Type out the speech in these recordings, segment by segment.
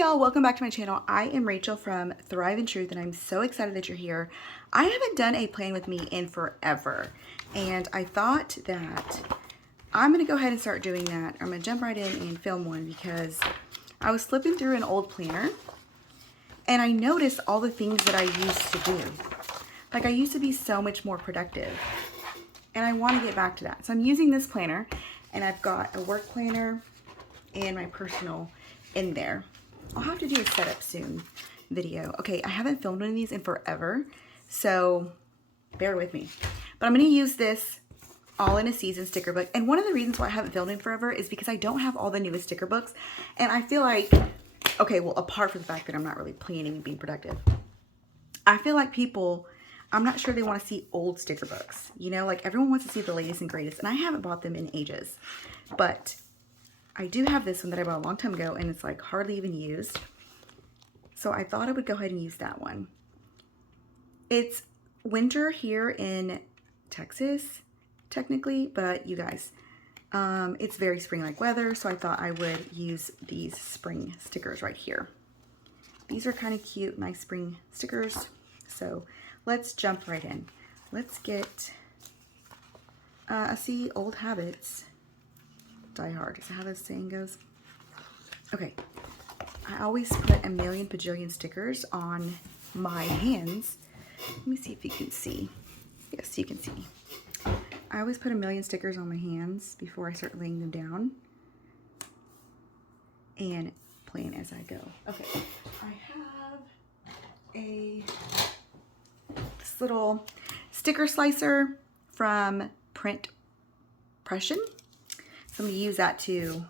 Hey y'all, welcome back to my channel. I am Rachel from Thrive in Truth and I'm so excited that you're here. I haven't done a plan with me in forever and I thought that I'm going to go ahead and start doing that. I'm going to jump right in and film one because I was flipping through an old planner and I noticed all the things that I used to do. Like I used to be so much more productive and I want to get back to that. So I'm using this planner and I've got a work planner and my personal in there. I'll have to do a setup soon video. Okay, I haven't filmed one of these in forever, so bear with me. But I'm going to use this all in a season sticker book. And one of the reasons why I haven't filmed in forever is because I don't have all the newest sticker books. And I feel like, okay, well, apart from the fact that I'm not really planning and being productive, I feel like people, I'm not sure they want to see old sticker books. You know, like everyone wants to see the latest and greatest. And I haven't bought them in ages. But I do have this one that I bought a long time ago and it's like hardly even used. So I thought I would go ahead and use that one. It's winter here in Texas, technically, but you guys, it's very spring-like weather. So I thought I would use these spring stickers right here. These are kind of cute, nice spring stickers. So let's jump right in. Let's get, I see old habits die hard. Is that how this saying goes? Okay. I always put a million bajillion stickers on my hands. Let me see if you can see. Yes, you can see. I always put a million stickers on my hands before I start laying them down and plan as I go. Okay. I have this little sticker slicer from Print Pression. So I'm going to use that to,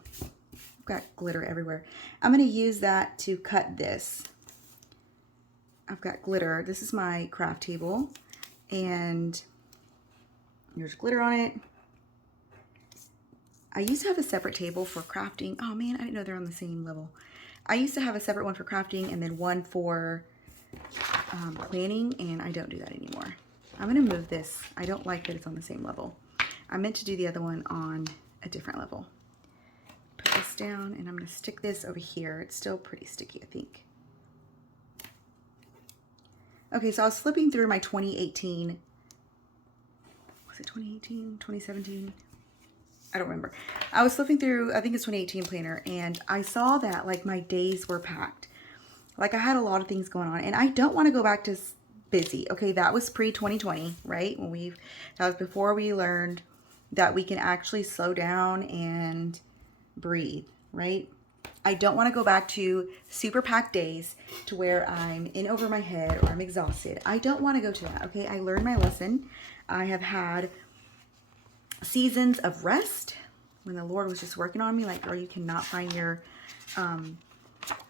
I've got glitter everywhere. I'm going to use that to cut this. I've got glitter. This is my craft table and there's glitter on it. I used to have a separate table for crafting. Oh man, I didn't know they're on the same level. I used to have a separate one for crafting and then one for planning, and I don't do that anymore. I'm going to move this. I don't like that it's on the same level. I meant to do the other one on a different level. Put this down and I'm going to stick this over here. It's still pretty sticky, I think. Okay, so I was flipping through my 2018, was it 2018, 2017? I don't remember. I was flipping through, I think it's 2018 planner, and I saw that like my days were packed. Like I had a lot of things going on and I don't want to go back to busy. Okay, that was pre-2020, right? That was before we learned that we can actually slow down and breathe, right? I don't want to go back to super packed days to where I'm in over my head or I'm exhausted. I don't want to go to that, okay? I learned my lesson. I have had seasons of rest when the Lord was just working on me, like, girl, you cannot find your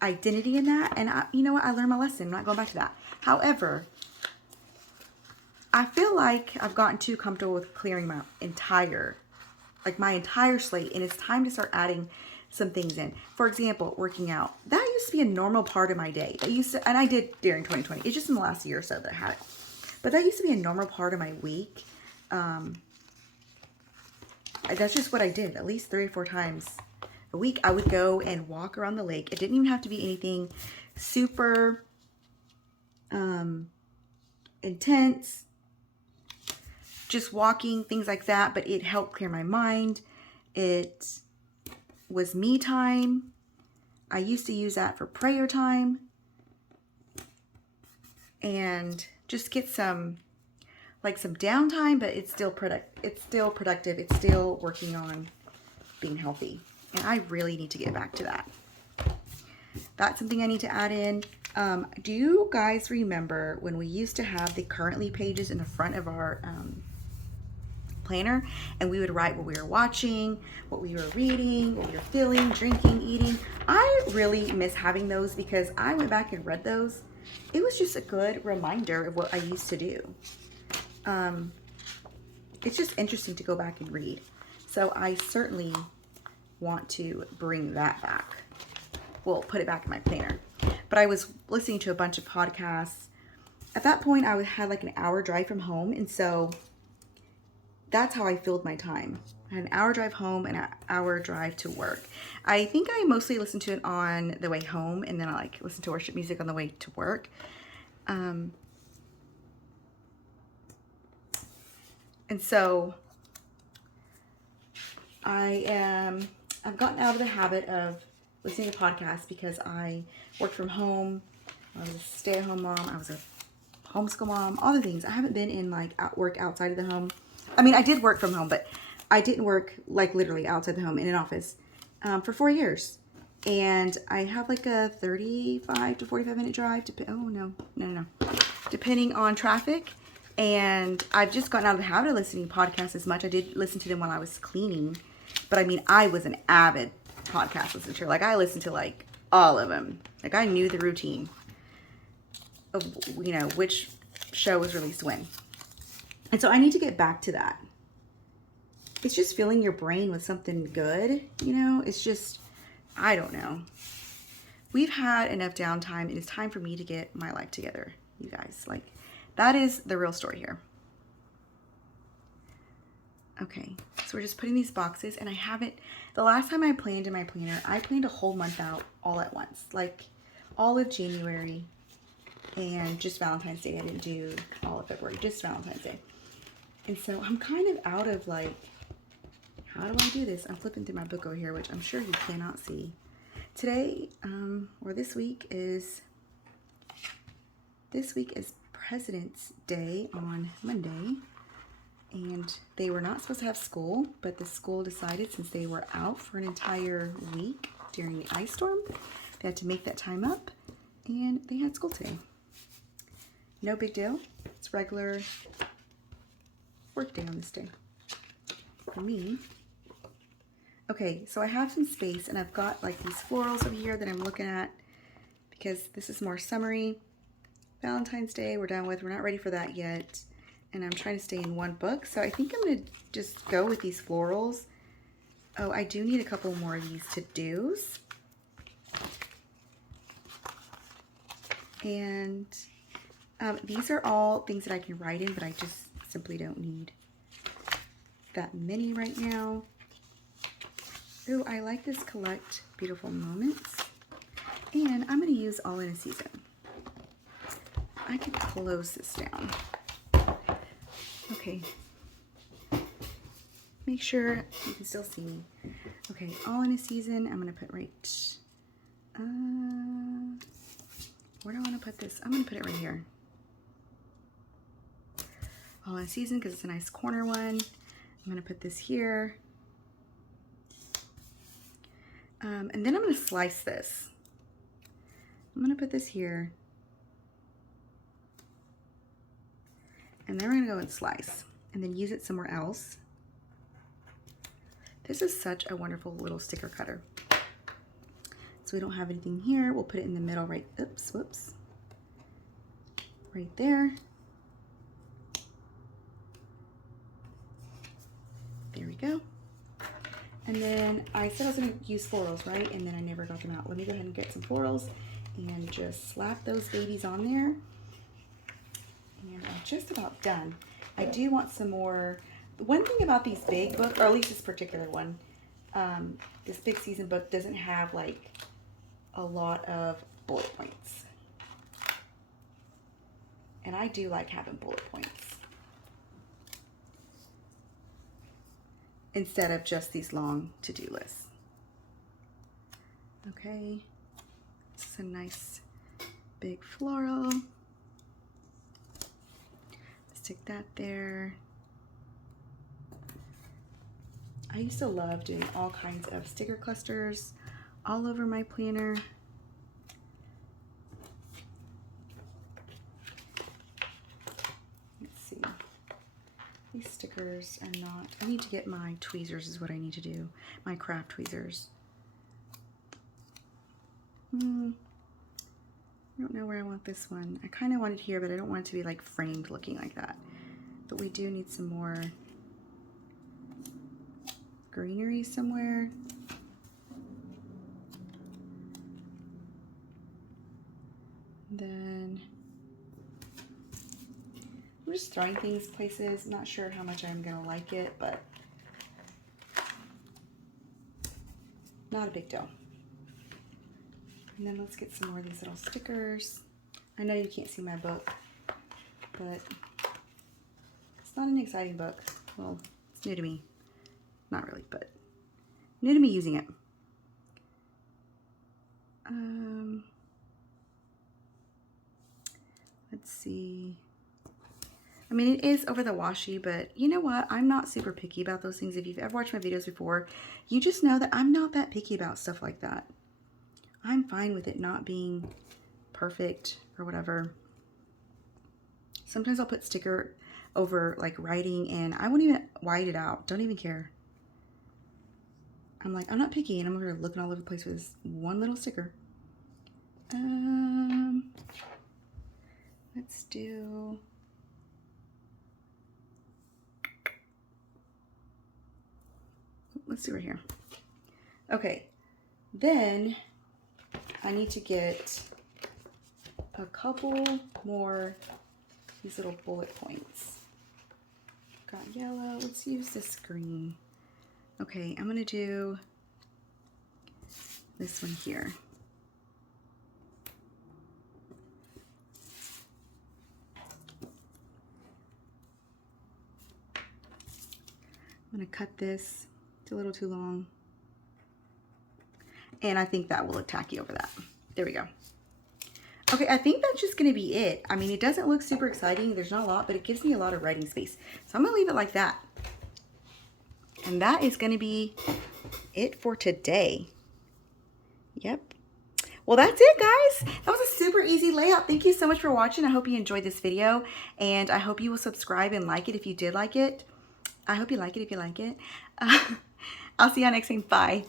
identity in that. And you know what? I learned my lesson. I'm not going back to that. However, I feel like I've gotten too comfortable with clearing my entire slate, and it's time to start adding some things in. For example, working out. That used to be a normal part of my day. And I did during 2020. It's just in the last year or so that I had it. But that used to be a normal part of my week. That's just what I did. At least 3 or 4 times a week, I would go and walk around the lake. It didn't even have to be anything super intense. Just walking, things like that, but it helped clear my mind. It was me time. I used to use that for prayer time and just get some downtime, but it's still productive. It's still working on being healthy. And I really need to get back to that. That's something I need to add in. Do you guys remember when we used to have the currently pages in the front of our planner, and we would write what we were watching, what we were reading, what we were feeling, drinking, eating? I really miss having those because I went back and read those. It was just a good reminder of what I used to do. It's just interesting to go back and read. So I certainly want to bring that back. Well, put it back in my planner. But I was listening to a bunch of podcasts. At that point, I had like an hour drive from home, and so that's how I filled my time. I had an hour drive home and an hour drive to work. I think I mostly listened to it on the way home, and then I like listen to worship music on the way to work. And so I've gotten out of the habit of listening to podcasts because I worked from home. I was a stay-at-home mom. I was a homeschool mom, all the things. I haven't been in like work outside of the home. I mean, I did work from home, but I didn't work like literally outside the home in an office for 4 years. And I have like a 35 to 45 minute drive to, oh no, depending on traffic. And I've just gotten out of the habit of listening to podcasts as much. I did listen to them while I was cleaning, but I mean, I was an avid podcast listener. Like I listened to like all of them. Like I knew the routine of, you know, which show was released when. And so I need to get back to that. It's just filling your brain with something good, you know? It's just, I don't know. We've had enough downtime. It is time for me to get my life together, you guys. Like, that is the real story here. Okay, so we're just putting these boxes, and I haven't, the last time I planned in my planner, I planned a whole month out all at once. Like, all of January and just Valentine's Day. I didn't do all of February, just Valentine's Day. And so I'm kind of out of like, how do I do this? I'm flipping through my book over here, which I'm sure you cannot see. Today, or this week is President's Day on Monday. And they were not supposed to have school, but the school decided since they were out for an entire week during the ice storm, they had to make that time up, and they had school today. No big deal. It's regular work day on this day for me. Okay, so I have some space, and I've got like these florals over here that I'm looking at because this is more summery. Valentine's Day we're done with. We're not ready for that yet. And I'm trying to stay in one book. So I think I'm going to just go with these florals. Oh, I do need a couple more of these to-dos. And these are all things that I can write in, but I just simply don't need that many right now. Ooh, I like this Collect Beautiful Moments. And I'm going to use All in a Season. I can close this down. Okay, make sure you can still see me. Okay, All in a Season, I'm gonna put right, where do I wanna put this? I'm gonna put it right here. All in a Season, because it's a nice corner one. I'm gonna put this here. And then I'm gonna slice this. I'm gonna put this here. And then we're gonna go and slice and then use it somewhere else. This is such a wonderful little sticker cutter. So we don't have anything here. We'll put it in the middle right, oops, whoops. Right there. There we go. And then I said I was gonna use florals, right? And then I never got them out. Let me go ahead and get some florals and just slap those babies on there. And I'm just about done. I do want some more. One thing about these big books, or at least this particular one, this big season book doesn't have like a lot of bullet points. And I do like having bullet points instead of just these long to-do lists. Okay, this is a nice big floral. Stick that there. I used to love doing all kinds of sticker clusters all over my planner. Let's see. These stickers are not, I need to get my tweezers is what I need to do. My craft tweezers. I don't know where I want this one. I kind of want it here, but I don't want it to be like framed looking like that. But we do need some more greenery somewhere. Then I'm just throwing things places. I'm not sure how much I'm gonna like it, but not a big deal. And then let's get some more of these little stickers. I know you can't see my book, but it's not an exciting book. Well, it's new to me. Not really, but new to me using it. Let's see. I mean, it is over the washi, but you know what? I'm not super picky about those things. If you've ever watched my videos before, you just know that I'm not that picky about stuff like that. I'm fine with it not being perfect or whatever. Sometimes I'll put sticker over like writing and I won't even white it out. Don't even care. I'm like, I'm not picky and I'm over here looking all over the place with this one little sticker. Let's do... Let's see right here. Okay, then I need to get a couple more these little bullet points. Got yellow. Let's use this green. Okay, I'm gonna do this one here. I'm gonna cut this. It's a little too long. And I think that will look tacky over that. There we go. Okay, I think that's just gonna be it. I mean, it doesn't look super exciting. There's not a lot, but it gives me a lot of writing space. So I'm gonna leave it like that. And that is gonna be it for today. Yep. Well, that's it, guys. That was a super easy layout. Thank you so much for watching. I hope you enjoyed this video, and I hope you will subscribe and like it if you did like it. I hope you like it if you like it. I'll see you next time. Bye.